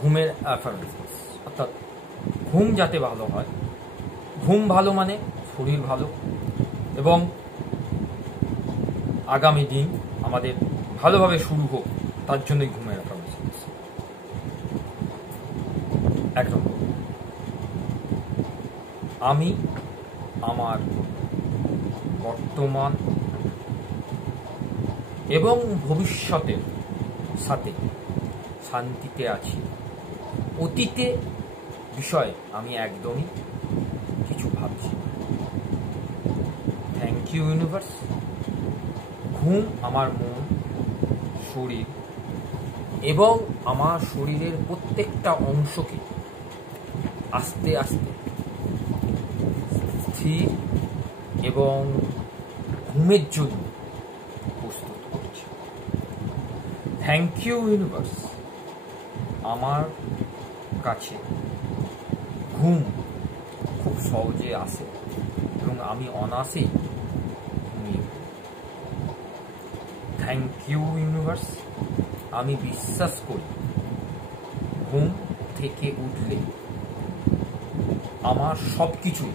ঘুমের অ্যাফার্মেশনস, অর্থাৎ ঘুম যাতে ভালো হয়। ঘুম ভালো মানে শরীর ভালো, এবং আগামী দিন আমাদের ভালোভাবে শুরু হোক, তার জন্যই ঘুমের অ্যাফার্মেশনস। 1 নম্বর, আমি আমার বর্তমান এবং ভবিষ্যতের সাথে শান্তিতে আছি। অতীতে বিষয়ে আমি একদমই কিছু ভাবছি না। Thank you universe. ঘুম আমার মন, শরীর এবং আমার শরীরের প্রত্যেকটা অংশকে আস্তে আস্তে স্থির এবং ঘুমের জন্য প্রস্তুত করছে। Thank you universe. আমার কাছে ঘুম খুব সহজে আসে এবং আমি অনায়াসেই ঘুমিয়ে পড়ি। Thank you universe. আমি বিশ্বাস করি ঘুম থেকে উঠলে আমার সব কিছুই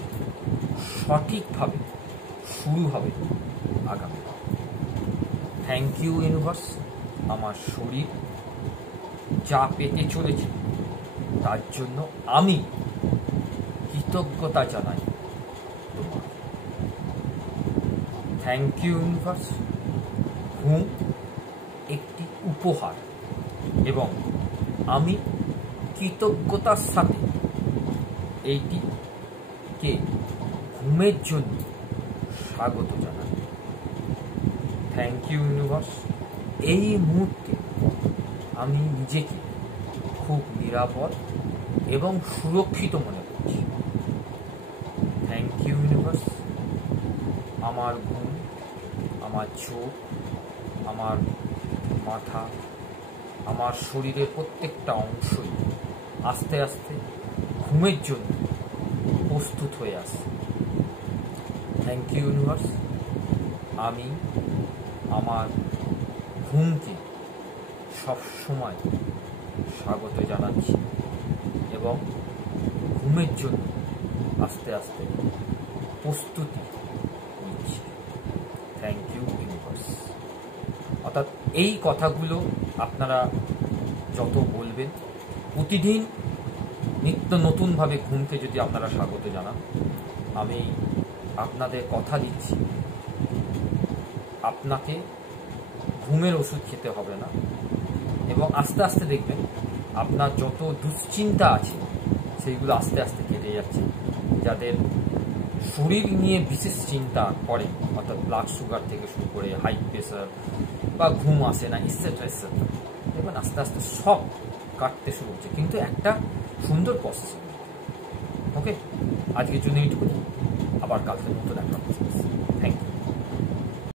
সঠিকভাবে শুরু হবে আগামী। Thank you universe. আমার শরীর যা পেতে চলেছে তার জন্য আমি কৃতজ্ঞতা জানাই তোমার। Thank you universe. ঘুম একটি উপহার এবং আমি কৃতজ্ঞতার সাথে এইটিকে ঘুমের জন্য স্বাগত জানাই। Thank you universe. এই মুহূর্তে আমি নিজেকে খুব নিরাপদ এবং সুরক্ষিত মনে করছি। Thank you universe. আমার ঘুম, আমার চোখ, আমার মাথা, আমার শরীরের প্রত্যেকটা অংশই আস্তে আস্তে ঘুমের জন্য প্রস্তুত হয়ে আসছে। Thank you universe. আমি আমার ঘুমকে সবসময় স্বাগত জানাচ্ছি এবং ঘুমের জন্য আস্তে আস্তে প্রস্তুতি নিচ্ছি। Thank you universe. অর্থাৎ এই কথাগুলো আপনারা যত বলবেন, প্রতিদিন নিত্য নতুনভাবে ঘুমকে যদি আপনারা স্বাগত জানান, আমি আপনাদের কথা দিচ্ছি আপনাকে ঘুমের ওষুধ খেতে হবে না, এবং আস্তে আস্তে দেখবেন আপনার যত দুশ্চিন্তা আছে সেইগুলো আস্তে আস্তে কেটে যাচ্ছে। যাদের শরীর নিয়ে বিশেষ চিন্তা করেন, অর্থাৎ ব্লাড সুগার থেকে শুরু করে হাই প্রেশার বা ঘুম আসে না ইসেট্রা ইসেট্রা, দেখবেন আস্তে আস্তে সব কাটতে শুরু হচ্ছে, কিন্তু একটা সুন্দর প্রসেস। ওকে, আজকের জন্য এইটুকু, আবার কালকে নতুন একটা প্রসেস। Thank you.